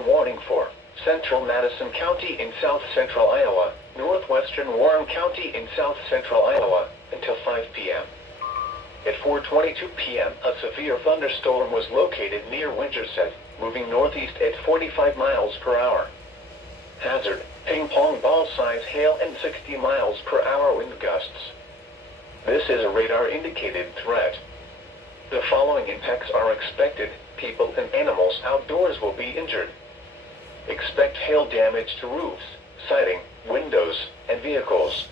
thunderstorm warning for central Madison County in south-central Iowa, northwestern Warren County in south-central Iowa, until 5 p.m. At 4:22 p.m., a severe thunderstorm was located near Winterset, moving northeast at 45 miles per hour. Hazard, ping-pong ball-size hail and 60 miles per hour wind gusts. This is a radar-indicated threat. The following impacts are expected. People and animals outdoors will be injured. Expect hail damage to roofs, siding, windows, and vehicles.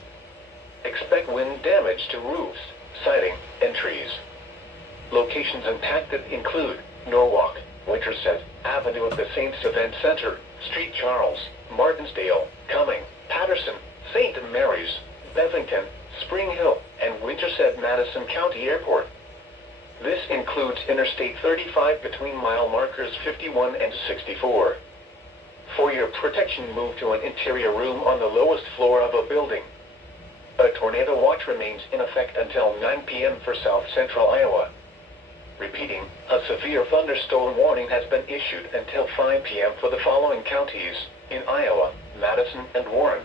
Expect wind damage to roofs, siding, and trees. Locations impacted include Norwalk, Winterset, Avenue of the Saints Event Center, Street Charles, Martinsdale, Cumming, Patterson, St. Mary's, Bevington, Spring Hill, and Winterset Madison County Airport. This includes Interstate 35 between mile markers 51 and 64. For your protection, move to an interior room on the lowest floor of a building. A tornado watch remains in effect until 9 p.m. for south-central Iowa. Repeating, a severe thunderstorm warning has been issued until 5 p.m. for the following counties in Iowa, Madison and Warren.